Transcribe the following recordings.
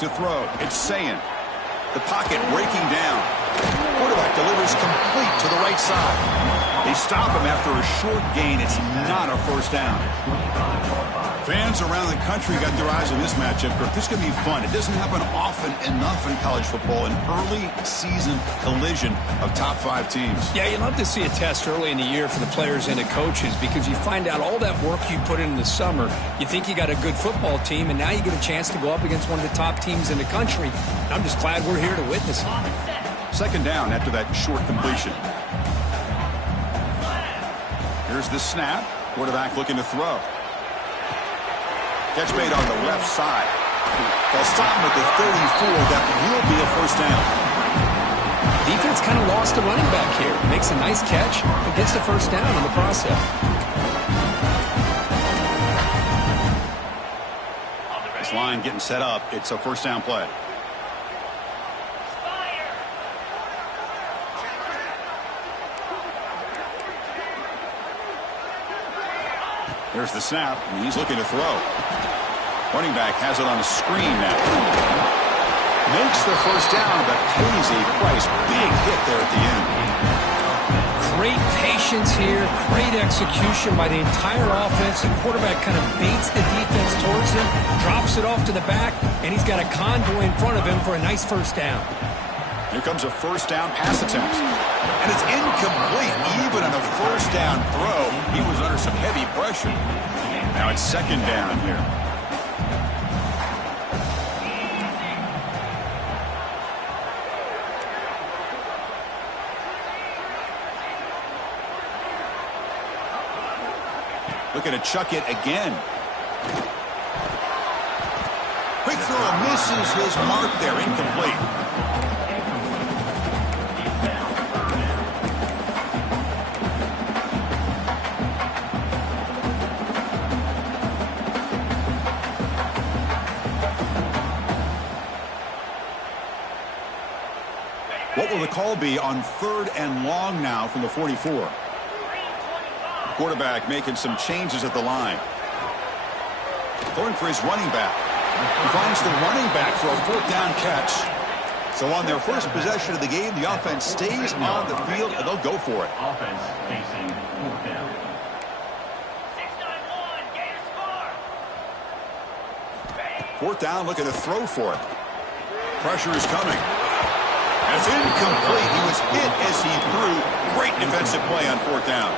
to throw. It's Sayin. The pocket breaking down. Quarterback delivers complete to the right side. They stop him after a short gain. It's not a first down. Fans around the country got their eyes on this matchup. This is going to be fun. It doesn't happen often enough in college football, an early season collision of top 5 teams. Yeah, you love to see a test early in the year for the players and the coaches because you find out all that work you put in the summer. You think you got a good football team, and now you get a chance to go up against one of the top teams in the country. I'm just glad we're here to witness it. Second down after that short completion. Here's the snap. Quarterback looking to throw. Catch made on the left side. They'll stop him at the 34. That will be a first down. Defense kind of lost a running back here. Makes a nice catch and gets the first down in the process. This line getting set up. It's a first down play. There's the snap, and he's looking to throw. Running back has it on a screen now. Makes the first down, but pays a price. Big hit there at the end. Great patience here. Great execution by the entire offense. The quarterback kind of baits the defense towards him, drops it off to the back, and he's got a convoy in front of him for a nice first down. Here comes a first down pass attempt. And it's incomplete. Even on a first down throw, he was under some heavy pressure. Now it's second down here. Looking to chuck it again. Quick throw misses his mark there. Incomplete. What will the call be on 3rd and long now from the 44? The quarterback making some changes at the line. Throwing for his running back. He finds the running back for a 4th down catch. So on their first possession of the game, the offense stays on the field, and they'll go for it. Offense facing 4th down. 4th down, looking to throw for it. Pressure is coming. It's incomplete. He was hit as he threw. Great defensive play on 4th down.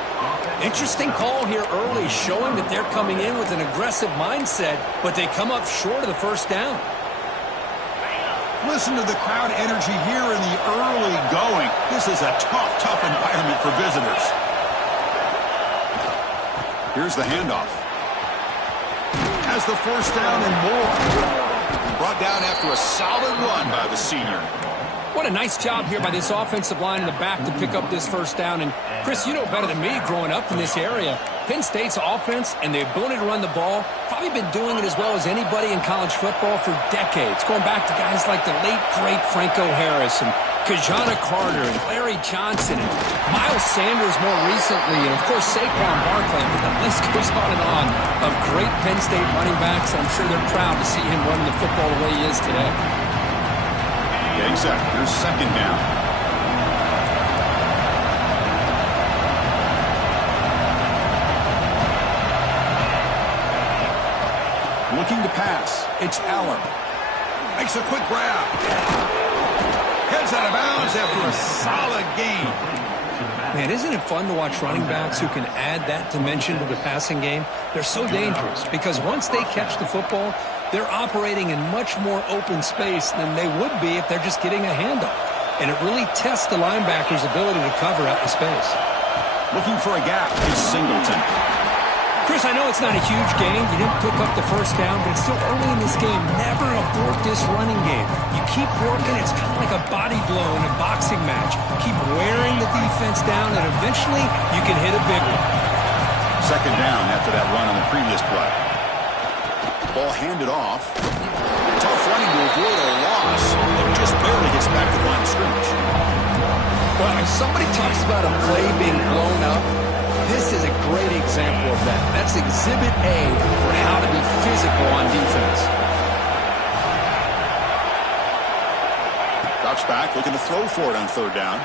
Interesting call here early, showing that they're coming in with an aggressive mindset, but they come up short of the first down. Listen to the crowd energy here in the early going. This is a tough environment for visitors. Here's the handoff. Has the first down and more. Brought down after a solid run by the senior. What a nice job here by this offensive line in the back to pick up this first down. And, Chris, you know better than me growing up in this area, Penn State's offense and the ability to run the ball, probably been doing it as well as anybody in college football for decades, going back to guys like the late, great Franco Harris and Kajana Carter and Larry Johnson and Miles Sanders more recently, and, of course, Saquon Barkley. I mean, the list goes on of great Penn State running backs. I'm sure they're proud to see him running the football the way he is today. Getting set. Here's second down. Looking to pass. It's Allen. Makes a quick grab. Heads out of bounds after a solid gain. Man, isn't it fun to watch running backs who can add that dimension to the passing game? They're so dangerous because once they catch the football, they're operating in much more open space than they would be if they're just getting a handoff. And it really tests the linebacker's ability to cover out the space. Looking for a gap is Singleton. Chris, I know it's not a huge gain. You didn't pick up the first down, but it's still early in this game. Never abort this running game. You keep working. It's kind of like a body blow in a boxing match. Keep wearing the defense down, and eventually you can hit a big one. Second down after that run on the previous play. Ball handed off. Tough running to avoid a loss. It just barely gets back to the line of scrimmage. Well, if somebody talks about a play being blown up, this is a great example of that. That's Exhibit A for how to be physical on defense. Drops back, looking to throw for it on third down.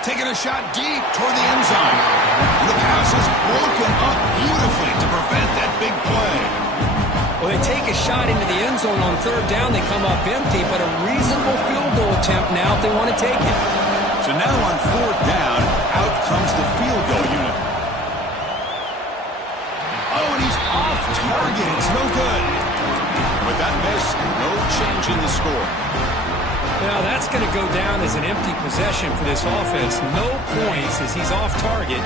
Taking a shot deep toward the end zone. And the pass is broken up beautifully to prevent that big play. Well, they take a shot into the end zone on third down. They come up empty, but a reasonable field goal attempt now if they want to take it. So now on fourth down, out comes the field goal unit. Oh, and he's off target. It's no good. With that miss, no change in the score. Now that's going to go down as an empty possession for this offense. No points as he's off target.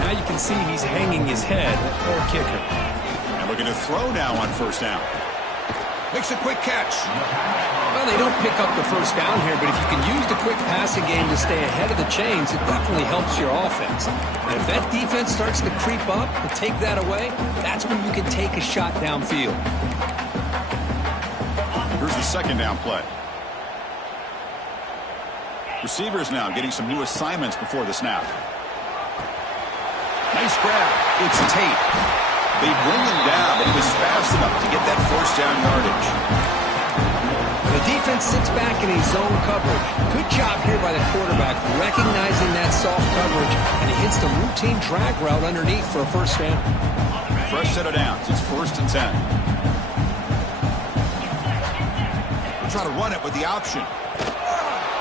Now you can see he's hanging his head. Poor kicker. And looking to throw now on first down. Makes a quick catch. Well, they don't pick up the first down here, but if you can use the quick passing game to stay ahead of the chains, it definitely helps your offense. And if that defense starts to creep up and take that away, that's when you can take a shot downfield. Here's the second down play. Receivers now getting some new assignments before the snap. Nice grab. It's Tate. They bring him down, but he was fast enough to get that first down yardage. The defense sits back in a zone coverage. Good job here by the quarterback, recognizing that soft coverage, and he hits the routine drag route underneath for a first down. Fresh set of downs. It's 1st and 10. We'll try to run it with the option.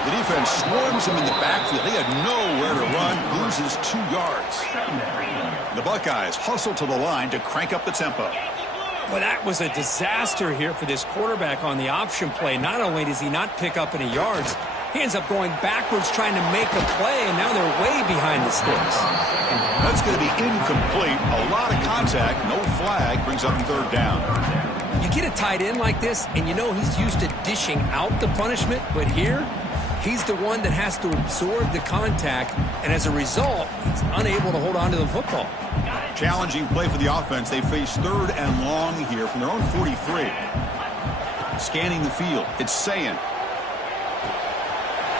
The defense swarms him in the backfield. He had nowhere to run, loses 2 yards. The Buckeyes hustle to the line to crank up the tempo. Well, that was a disaster here for this quarterback on the option play. Not only does he not pick up any yards, he ends up going backwards trying to make a play, and now they're way behind the sticks. That's going to be incomplete. A lot of contact, no flag, brings up third down. You get a tight end like this, and you know he's used to dishing out the punishment, but here, he's the one that has to absorb the contact, and as a result, he's unable to hold on to the football. Challenging play for the offense. They face 3rd and long here from their own 43. Scanning the field. It's Sayin.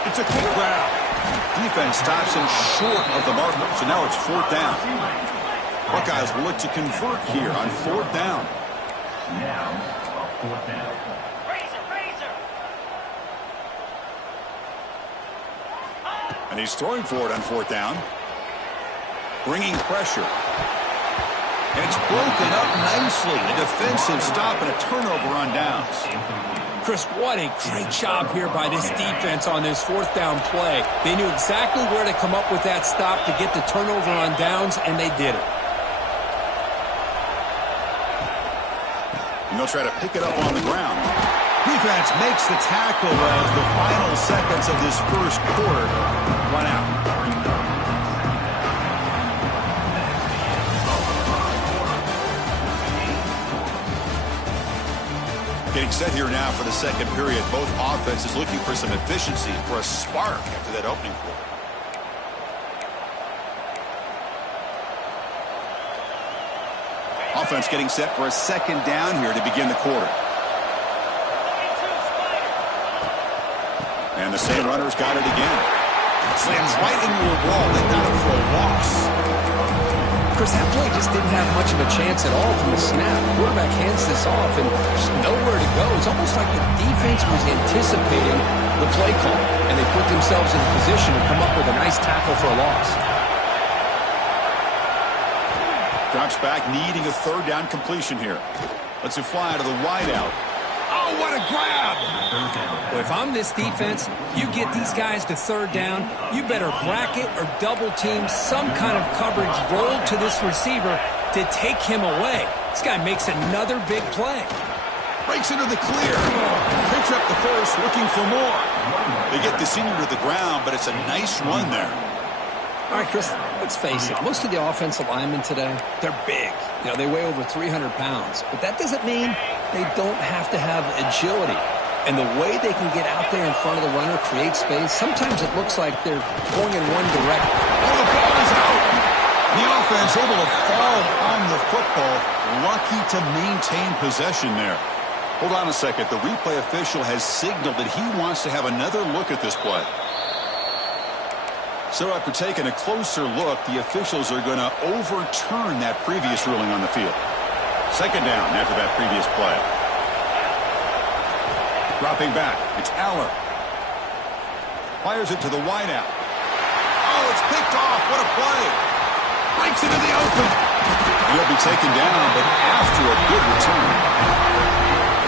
It's a quick grab. Defense stops him short of the marker, so now it's 4th down. Buckeyes will look to convert here on 4th down. Now, 4th down. And he's throwing for it on 4th down. Bringing pressure. And it's broken up nicely. A defensive stop and a turnover on downs. Chris, what a great job here by this defense on this 4th down play. They knew exactly where to come up with that stop to get the turnover on downs, and they did it. And they'll try to pick it up on the ground. Defense makes the tackle as the final seconds of this first quarter run out. Getting set here now for the second period. Both offenses looking for some efficiency, for a spark after that opening quarter. Offense getting set for a second down here to begin the quarter. And the same runner's got it again. Slams right into a wall. They got it for a loss. Chris, that play just didn't have much of a chance at all from the snap. Quarterback hands this off, and there's nowhere to go. It's almost like the defense was anticipating the play call, and they put themselves in a position to come up with a nice tackle for a loss. Drops back, needing a 3rd down completion here. Lets it fly to the wideout. Oh, what a grab! Well, if I'm this defense, you get these guys to 3rd down, you better bracket or double team some kind of coverage roll to this receiver to take him away. This guy makes another big play. Breaks into the clear. Picks up the first, looking for more. They get the senior to the ground, but it's a nice run there. All right, Chris, let's face it. Most of the offensive linemen today, they're big. You know, they weigh over 300 pounds. But that doesn't mean they don't have to have agility. And the way they can get out there in front of the runner, create space, sometimes it looks like they're going in one direction. Oh, the ball is out. The offense able to fall on the football. Lucky to maintain possession there. Hold on a second. The replay official has signaled that he wants to have another look at this play. So after taking a closer look, the officials are going to overturn that previous ruling on the field. Second down after that previous play. Dropping back, it's Aller. Fires it to the wideout. Oh, it's picked off. What a play. Breaks into the open. He'll be taken down, but after a good return.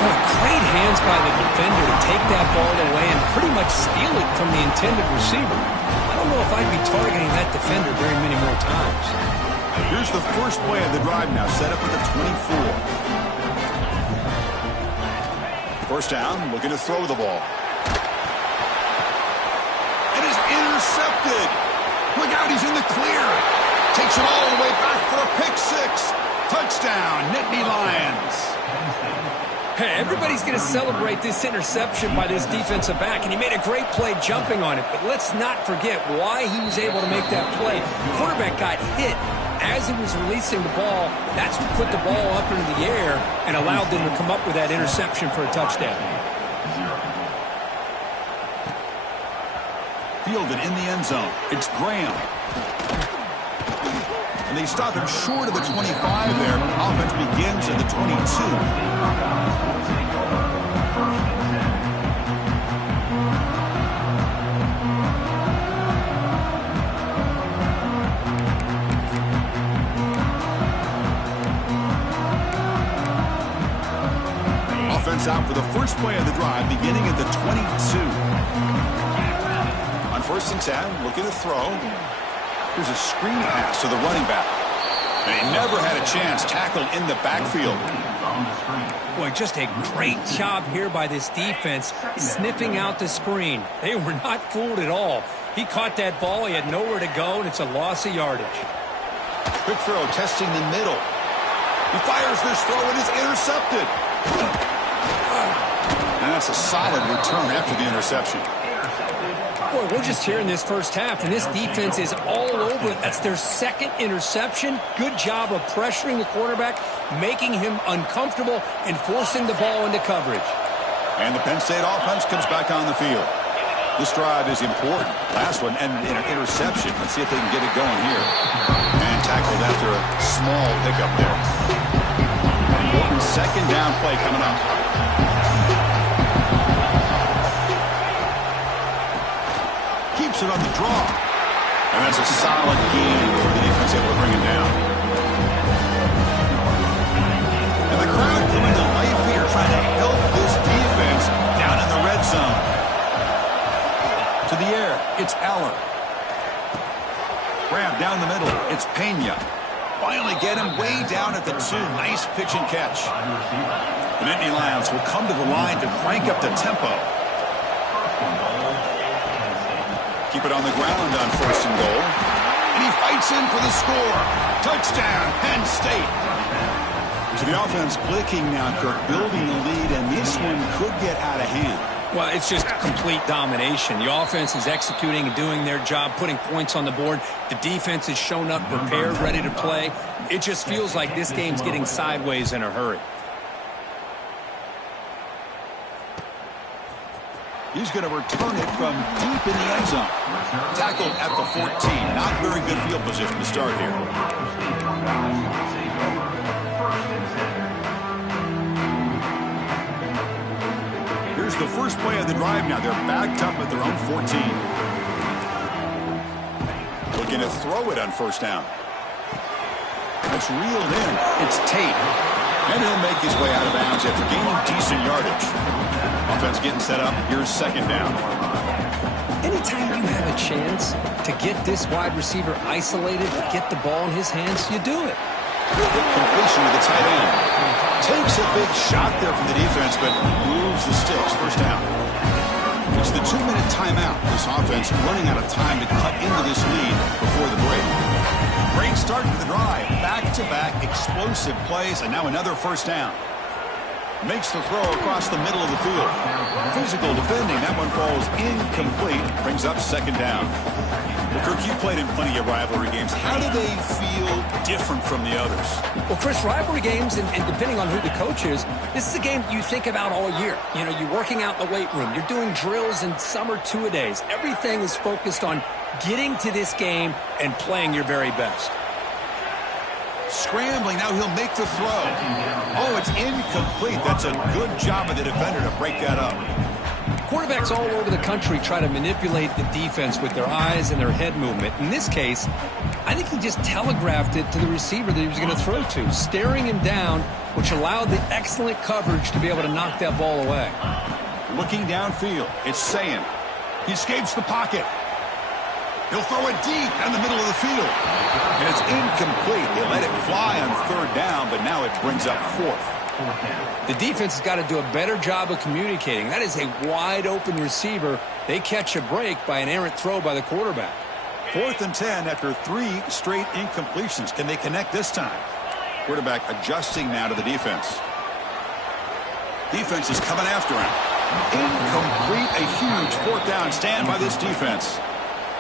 Boy, great hands by the defender to take that ball away and pretty much steal it from the intended receiver. I don't know if I'd be targeting that defender very many more times. Here's the first play of the drive now, set up at the 24. First down, looking to throw the ball. It is intercepted. Look out, he's in the clear. Takes it all the way back for a pick six. Touchdown, Nittany Lions. Hey, everybody's going to celebrate this interception by this defensive back, and he made a great play jumping on it. But let's not forget why he was able to make that play. The quarterback got hit as he was releasing the ball. That's what put the ball up into the air and allowed them to come up with that interception for a touchdown. Fielded in the end zone. It's Graham. And they stop him short of the 25 there. Offense begins at the 22. Offense out for the first play of the drive, beginning at the 22. On 1st and 10, looking to throw. Here's a screen pass to the running back. And he never had a chance, tackled in the backfield. Boy, just a great job here by this defense, sniffing out the screen. They were not fooled at all. He caught that ball, he had nowhere to go, and it's a loss of yardage. Quick throw, testing the middle. He fires this throw, and it's intercepted. And that's a solid return after the interception. Boy, we're just here in this first half, and this defense is all over it. That's their second interception. Good job of pressuring the quarterback, making him uncomfortable, and forcing the ball into coverage. And the Penn State offense comes back on the field. This drive is important. Last one ended in an interception. Let's see if they can get it going here. And tackled after a small pickup there. Important second down play coming up. Keeps it on the draw. And that's a solid gain for the defense able to bring him down. And the crowd coming to life here, trying to help this defense down in the red zone. To the air, it's Aller. Grab down the middle, it's Pena. Finally get him way down at the 2. Nice pitch and catch. The Nittany Lions will come to the line to crank up the tempo. Keep it on the ground on 1st and goal. And he fights in for the score. Touchdown, Penn State. To the offense clicking now, Kirk, building the lead, and this one could get out of hand. Well, it's just complete domination. The offense is executing and doing their job, putting points on the board. The defense has shown up, prepared, ready to play. It just feels like this game's getting sideways in a hurry. He's going to return it from deep in the end zone. Tackled at the 14. Not very good field position to start here. Here's the first play of the drive now. They're backed up at their own 14. Looking to throw it on 1st down. It's reeled in. It's Tate. And he'll make his way out of bounds after gaining decent yardage. Offense getting set up. Here's 2nd down. Anytime you have a chance to get this wide receiver isolated, to get the ball in his hands, you do it. Completion to the tight end. Takes a big shot there from the defense, but moves the sticks. 1st down. It's the 2-minute timeout. This offense running out of time to cut into this lead before the break. Great start to the drive. Back-to-back explosive plays, and now another 1st down. Makes the throw across the middle of the field. Physical defending. That one falls incomplete. Brings up 2nd down. Well, Kirk, you played in plenty of rivalry games. How do they feel different from the others? Well, Chris, rivalry games, and depending on who the coach is, this is a game you think about all year. You know, you're working out in the weight room. You're doing drills and summer two-a-days. Everything is focused on getting to this game and playing your very best. Scrambling, now he'll make the throw. Oh, it's incomplete. That's a good job of the defender to break that up. Quarterbacks all over the country try to manipulate the defense with their eyes and their head movement. In this case, I think he just telegraphed it to the receiver that he was going to throw to, staring him down, which allowed the excellent coverage to be able to knock that ball away. Looking downfield, it's Sayin. He escapes the pocket. He'll throw it deep down the middle of the field. And it's incomplete. They let it fly on third down, but now it brings up fourth. The defense has got to do a better job of communicating. That is a wide-open receiver. They catch a break by an errant throw by the quarterback. 4th and 10 after 3 straight incompletions. Can they connect this time? Quarterback adjusting now to the defense. Defense is coming after him. Incomplete, a huge 4th down stand by this defense.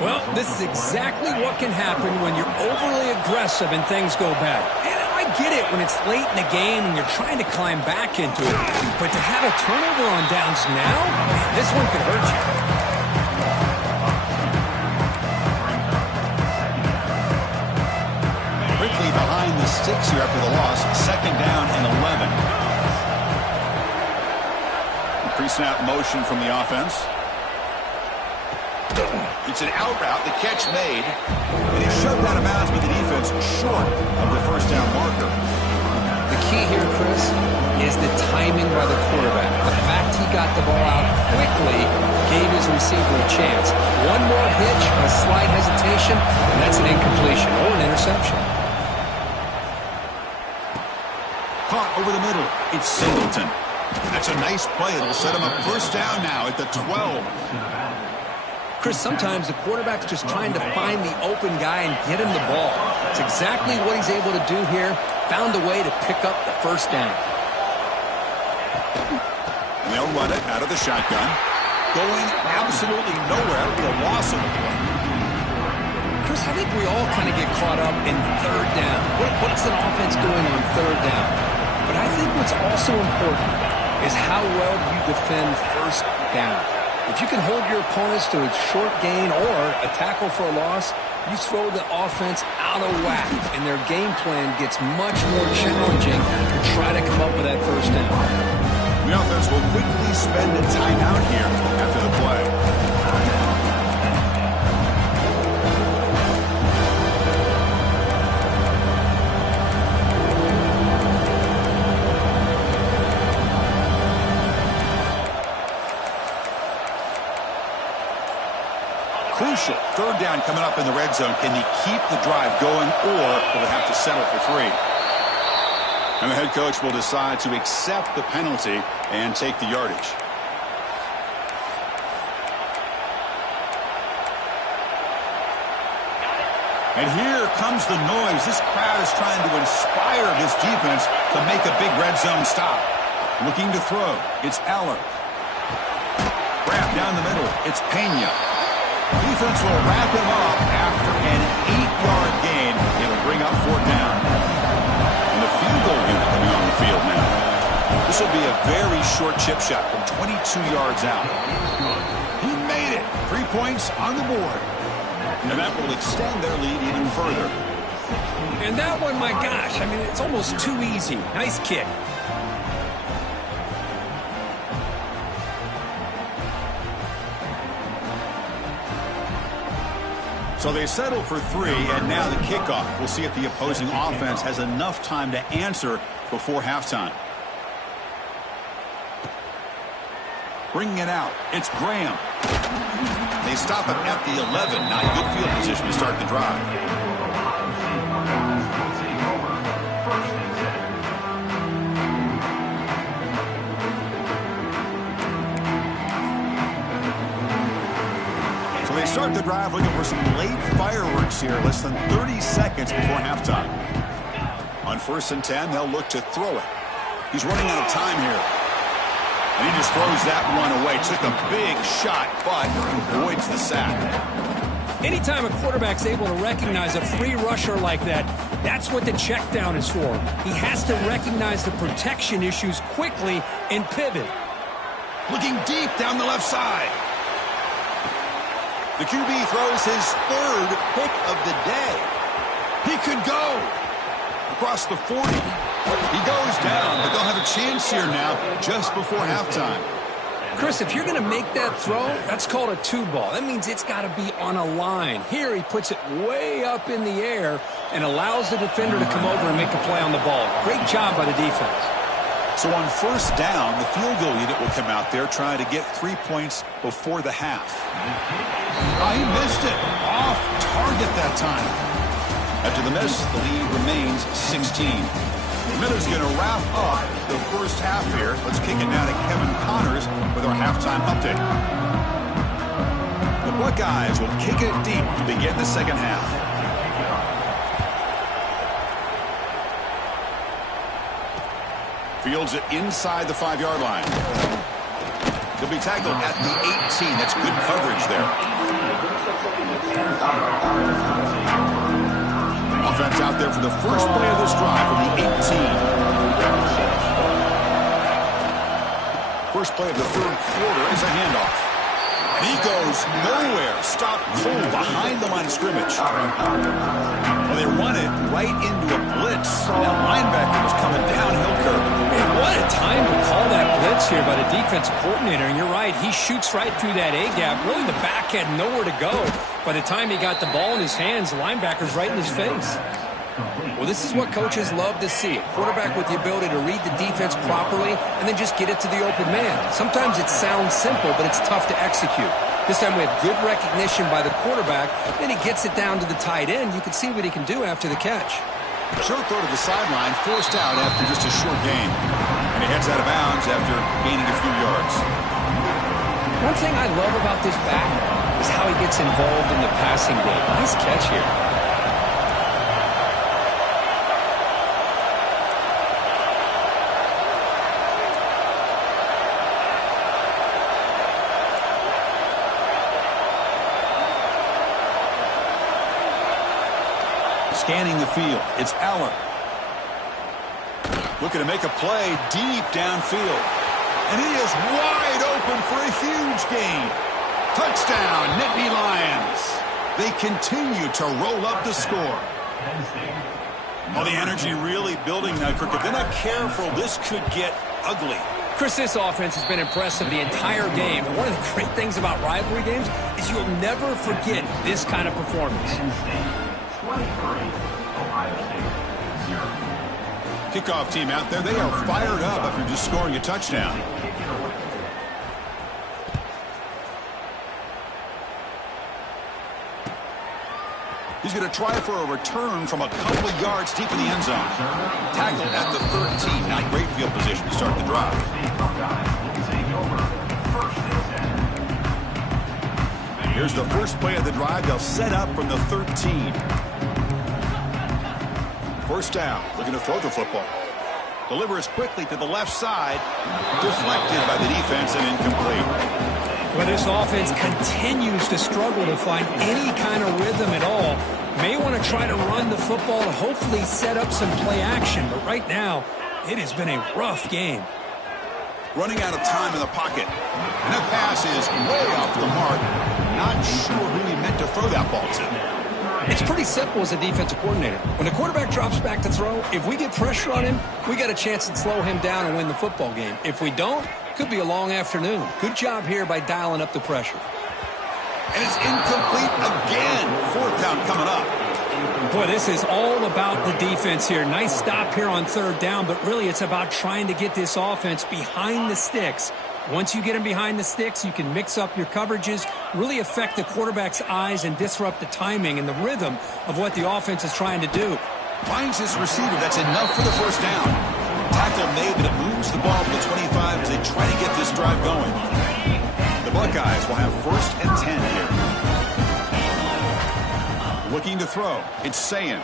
Well, this is exactly what can happen when you're overly aggressive and things go bad. And I get it when it's late in the game and you're trying to climb back into it. But to have a turnover on downs now, man, this one could hurt you. Quickly behind the sticks here after the loss. 2nd down and 11. Pre-snap motion from the offense. It's an out route, the catch made, and he's shoved out of bounds by the defense short of the 1st down marker. The key here, Chris, is the timing by the quarterback. The fact he got the ball out quickly gave his receiver a chance. One more hitch, a slight hesitation, and that's an incompletion or an interception. Caught over the middle. It's Singleton. That's a nice play. It'll set him up 1st down now at the 12. Chris, sometimes the quarterback's just trying to find the open guy and get him the ball. It's exactly what he's able to do here. Found a way to pick up the 1st down. And they'll run it out of the shotgun. Going absolutely nowhere with a loss of the play. Chris, I think we all kind of get caught up in 3rd down. What's an offense doing on 3rd down? But I think what's also important is how well you defend 1st down. If you can hold your opponents to a short gain or a tackle for a loss, you throw the offense out of whack, and their game plan gets much more challenging to try to come up with that 1st down. The offense will quickly spend a timeout here after the play. Crucial 3rd down coming up in the red zone. Can he keep the drive going, or will they have to settle for 3? And the head coach will decide to accept the penalty and take the yardage. And here comes the noise. This crowd is trying to inspire this defense to make a big red zone stop. Looking to throw. It's Aller. Wrap down the middle. It's Pena. Defense will wrap him up after an 8-yard gain. It'll bring up 4th down. And the field goal unit coming on the field now. This will be a very short chip shot from 22 yards out. He made it. 3 points on the board. And that will extend their lead even further. And that one, my gosh, I mean, it's almost too easy. Nice kick. So they settle for 3, and now the kickoff. We'll see if the opposing offense has enough time to answer before halftime. Bringing it out, it's Graham. They stop him at the 11. Not good field position to start the drive. They start the drive looking for some late fireworks here, less than 30 seconds before halftime. On 1st and 10, they'll look to throw it. He's running out of time here. And he just throws that one away. Took a big shot, but avoids the sack. Anytime a quarterback's able to recognize a free rusher like that, that's what the check down is for. He has to recognize the protection issues quickly and pivot. Looking deep down the left side. The QB throws his 3rd pick of the day. He could go across the 40. He goes down, but they'll have a chance here now just before halftime. Chris, if you're going to make that throw, that's called a two ball. That means it's got to be on a line. Here he puts it way up in the air and allows the defender to come over and make a play on the ball. Great job by the defense. So on first down, the field goal unit will come out there trying to get 3 points before the half. Oh, he missed it. Off target that time. After the miss, the lead remains 16. Miller's going to wrap up the first half here. Let's kick it now to Kevin Connors with our halftime update. The Buckeyes will kick it deep to begin the second half. Fields it inside the 5-yard line. He'll be tackled at the 18. That's good coverage there. Offense out there for the first play of this drive from the 18. First play of the third quarter is a handoff. And he goes nowhere. Stopped cold behind the line of scrimmage. Well, they run it right into a blitz. That linebacker was coming downhill curve. Man, what a time to call that blitz here by the defensive coordinator. And you're right, he shoots right through that A-gap. Really, the back had nowhere to go. By the time he got the ball in his hands, the linebacker's right in his face. Well, this is what coaches love to see. A quarterback with the ability to read the defense properly and then just get it to the open man. Sometimes it sounds simple, but it's tough to execute. This time we have good recognition by the quarterback. Then he gets it down to the tight end. You can see what he can do after the catch. Short throw to the sideline, forced out after just a short gain. And he heads out of bounds after gaining a few yards. One thing I love about this back is how he gets involved in the passing game. Nice catch here. Scanning the field, it's Allen. Looking to make a play deep downfield. And he is wide open for a huge gain. Touchdown, Nittany Lions. They continue to roll up the score. Oh, the energy really building now, Kirk. If they're not careful, this could get ugly. Chris, this offense has been impressive the entire game. And one of the great things about rivalry games is you'll never forget this kind of performance. Kickoff team out there, they are fired up after just scoring a touchdown. He's going to try for a return from a couple of yards deep in the end zone. Tackled at the 13. Not great field position to start the drive. Here's the first play of the drive. They'll set up from the 13. First down, looking to throw the football. Delivers quickly to the left side. Deflected by the defense and incomplete. Well, this offense continues to struggle to find any kind of rhythm at all. May want to try to run the football to hopefully set up some play action. But right now, it has been a rough game. Running out of time in the pocket. And that pass is way off the mark. Not sure who he meant to throw that ball to. It's pretty simple as a defensive coordinator. When the quarterback drops back to throw, if we get pressure on him, we got a chance to slow him down and win the football game. If we don't, it could be a long afternoon. Good job here by dialing up the pressure. And it's incomplete again. Fourth down coming up. Boy, this is all about the defense here. Nice stop here on third down, but really it's about trying to get this offense behind the sticks. Once you get him behind the sticks, you can mix up your coverages, really affect the quarterback's eyes and disrupt the timing and the rhythm of what the offense is trying to do. Finds his receiver. That's enough for the first down. Tackle made, but it moves the ball to the 25 as they try to get this drive going. The Buckeyes will have first and 10 here. Looking to throw. It's Sayin.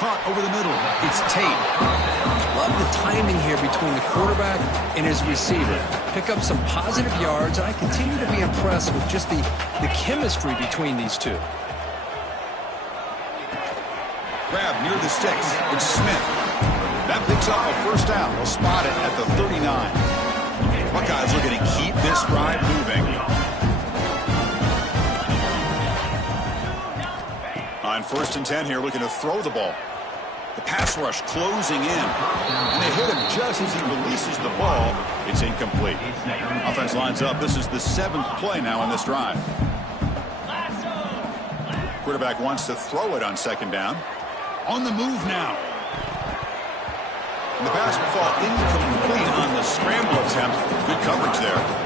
Caught over the middle. It's Tate. Love the timing here between the quarterback and his receiver. Pick up some positive yards, and I continue to be impressed with just the chemistry between these two. Grab near the sticks. It's Smith. That picks up a first down. We'll spot it at the 39. Buckeyes looking to keep this drive moving. On first and 10 here, looking to throw the ball. The pass rush closing in. And they hit him just as he releases the ball. It's incomplete. Offense lines up. This is the 7th play now in this drive. Quarterback wants to throw it on 2nd down. On the move now. And the pass will fall incomplete on the scramble attempt. Good coverage there.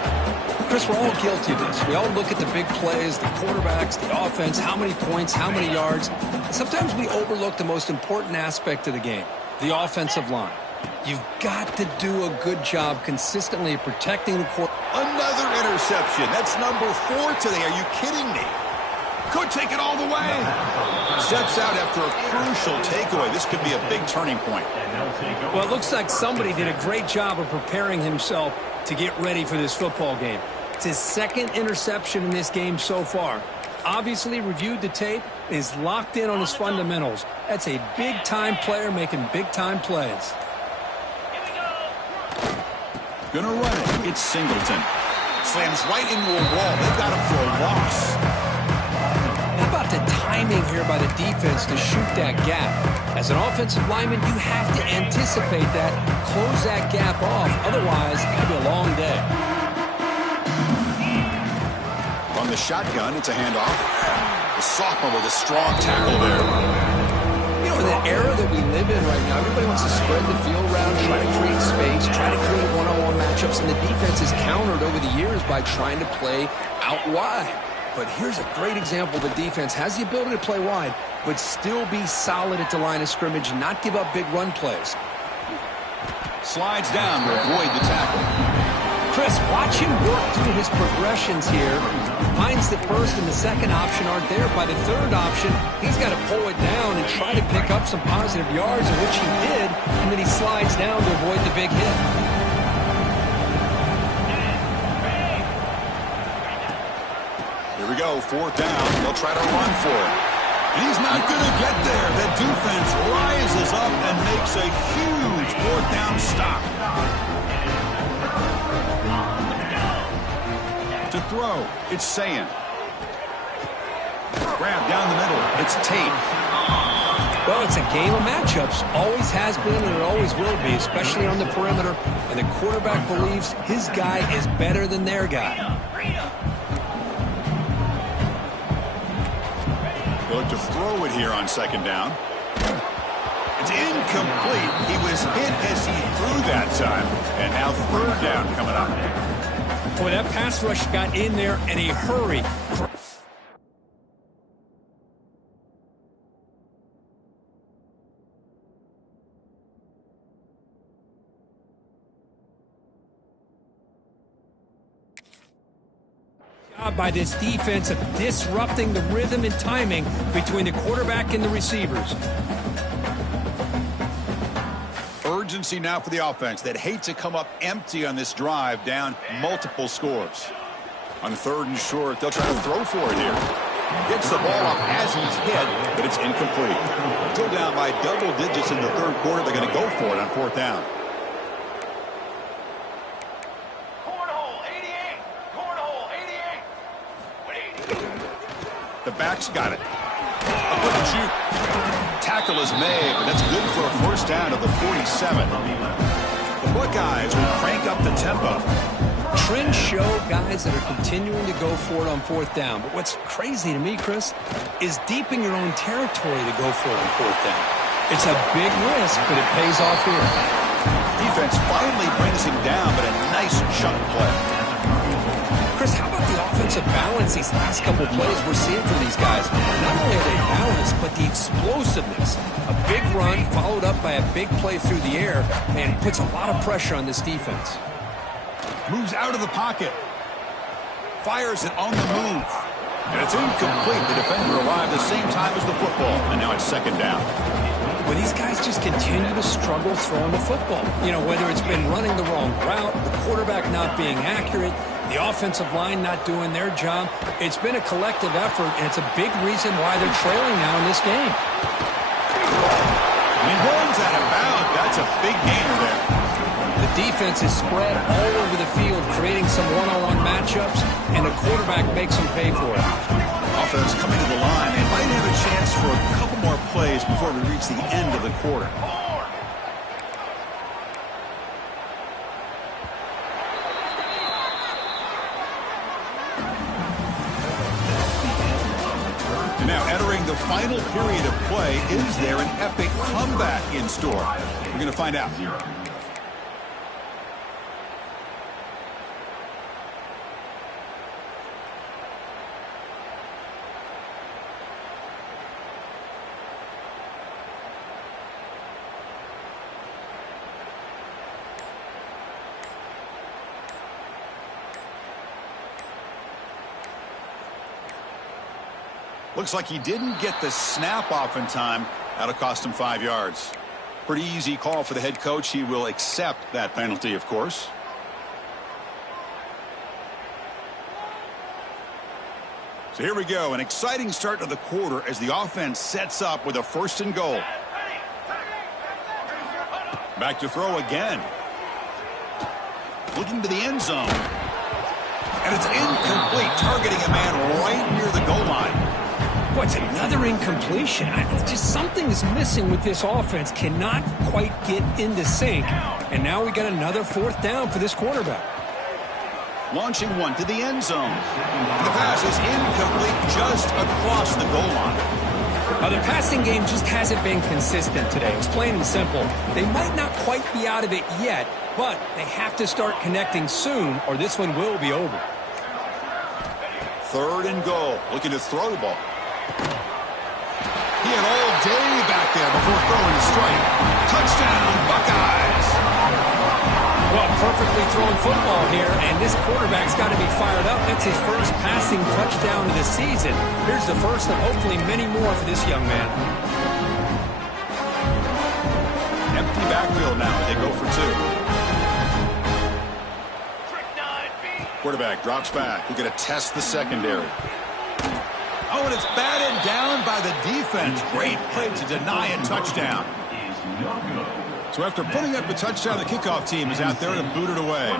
Chris, we're all guilty of this. We all look at the big plays, the quarterbacks, the offense, how many points, how many yards. Sometimes we overlook the most important aspect of the game, the offensive line. You've got to do a good job consistently protecting the quarterback. Another interception. That's number 4 today. Are you kidding me? Could take it all the way. Steps out after a crucial takeaway. This could be a big turning point. Well, it looks like somebody did a great job of preparing himself to get ready for this football game. It's his 2nd interception in this game so far. Obviously reviewed the tape, is locked in on his fundamentals. That's a big-time player making big-time plays. Gonna run it. It's Singleton. Slams right into a wall. They've got him for a loss. How about the timing here by the defense to shoot that gap? As an offensive lineman, you have to anticipate that, close that gap off. Otherwise, it could be a long day. From the shotgun, it's a handoff. The sophomore with a strong tackle there. You know, in the era that we live in right now, everybody wants to spread the field around, try to create space, try to create one-on-one matchups, and the defense is countered over the years by trying to play out wide. But here's a great example. The defense has the ability to play wide, but still be solid at the line of scrimmage and not give up big run plays. Slides down to avoid the tackle. Chris, watch him work through his progressions here. Finds the 1st and the 2nd option aren't there. By the 3rd option, he's got to pull it down and try to pick up some positive yards, in which he did, and then he slides down to avoid the big hit. Here we go, 4th down. They'll try to run for it. And he's not going to get there. The defense rises up and makes a huge 4th down stop. To throw, it's Sayin. Grab down the middle, it's Tate. Well, it's a game of matchups. Always has been and it always will be, especially on the perimeter. And the quarterback believes his guy is better than their guy. They'll look to throw it here on 2nd down. It's incomplete. He was hit as he threw that time. And now 3rd down coming up. Boy, that pass rush got in there in a hurry. By this defense of disrupting the rhythm and timing between the quarterback and the receivers. Urgency now for the offense that hate to come up empty on this drive, down multiple scores. On 3rd and short, they'll try to throw for it here. Gets the ball off as he's hit, but it's incomplete. Still down by double digits in the 3rd quarter. They're going to go for it on 4th down. The back's got it. A quick shoot. Tackle is made, but that's good for a 1st down to the 47. The Buckeyes will crank up the tempo. Trends show guys that are continuing to go for it on 4th down. But what's crazy to me, Chris, is deep in your own territory to go for it on 4th down. It's a big risk, but it pays off here. Defense finally brings him down, but a nice chunk play. Chris, how about the offensive balance these last couple plays we're seeing from these guys? Not only are they balanced, but the explosiveness. A big run followed up by a big play through the air, and puts a lot of pressure on this defense. Moves out of the pocket. Fires it on the move. And it's incomplete. The defender arrived the same time as the football, and now it's 2nd down. Well, these guys just continue to struggle throwing the football. You know, whether it's been running the wrong route, the quarterback not being accurate, the offensive line not doing their job. It's been a collective effort, and it's a big reason why they're trailing now in this game. And he runs out of bounds. That's a big gainer there. The defense is spread all over the field, creating some one-on-one matchups, and the quarterback makes them pay for it. Offense coming to the line. They might have a chance for a couple more plays before we reach the end of the quarter. And now entering the final period of play, is there an epic comeback in store? We're going to find out. Looks like he didn't get the snap off in time. That'll cost him 5 yards. Pretty easy call for the head coach. He will accept that penalty, of course. So here we go. An exciting start to the quarter as the offense sets up with a 1st and goal. Back to throw again. Looking to the end zone. And it's incomplete, targeting a man right near the goal line. What's another incompletion? Just something is missing with this offense. Cannot quite get into sync. And now we got another 4th down for this quarterback. Launching one to the end zone. And the pass is incomplete just across the goal line. The passing game just hasn't been consistent today. It's plain and simple. They might not quite be out of it yet, but they have to start connecting soon or this one will be over. 3rd and goal. Looking to throw the ball. He had all day back there before throwing a strike. Touchdown, Buckeyes. Well, perfectly thrown football here, and this quarterback's got to be fired up. That's his first passing touchdown of the season. Here's the first of hopefully many more for this young man. Empty backfield now as they go for 2. Quarterback drops back. We're going to test the secondary. Oh, and it's batted down by the defense. Great play to deny a touchdown. So after putting up a touchdown, the kickoff team is out there to boot it away.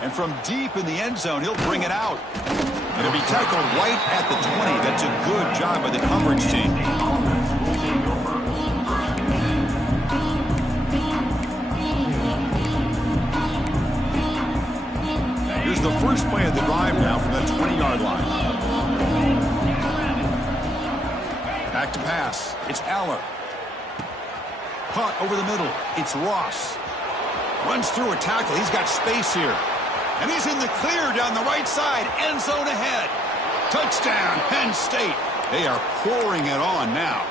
And from deep in the end zone, he'll bring it out. It'll be tackled right at the 20. That's a good job by the coverage team. Here's the first play of the drive now from the 20-yard line. Back to pass. It's Aller. Caught over the middle. It's Ross. Runs through a tackle. He's got space here. And he's in the clear down the right side. End zone ahead. Touchdown, Penn State. They are pouring it on now.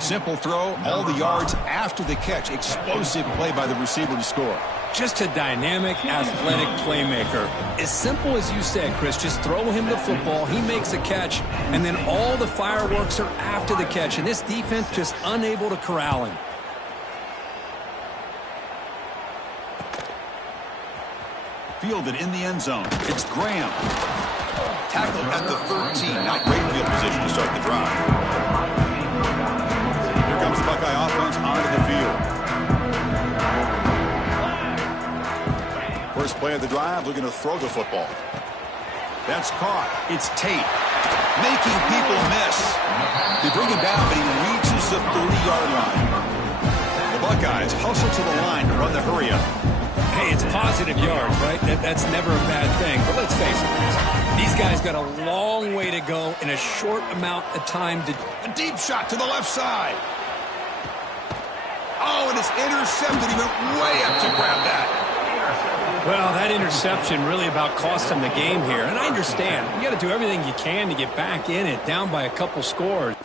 Simple throw, all the yards after the catch. Explosive play by the receiver to score. Just a dynamic, athletic playmaker. As simple as you said, Chris, just throw him the football, he makes a catch, and then all the fireworks are after the catch, and this defense just unable to corral him. Fielded in the end zone. It's Graham. Tackled at the 13. Not great field position to start the drive. Here comes the Buckeye offense onto the field. First play of the drive, looking to throw the football. That's caught. It's Tate. Making people miss. They bring him down, but he reaches the 30-yard line. The Buckeyes hustle to the line to run the hurry-up. Hey, it's positive yards, right? That's never a bad thing. But let's face it, these guys got a long way to go in a short amount of time. A deep shot to the left side. Oh, and it's intercepted. He went way up to grab that. Well, that interception really about cost him the game here. And I understand. You got to do everything you can to get back in it, down by a couple scores.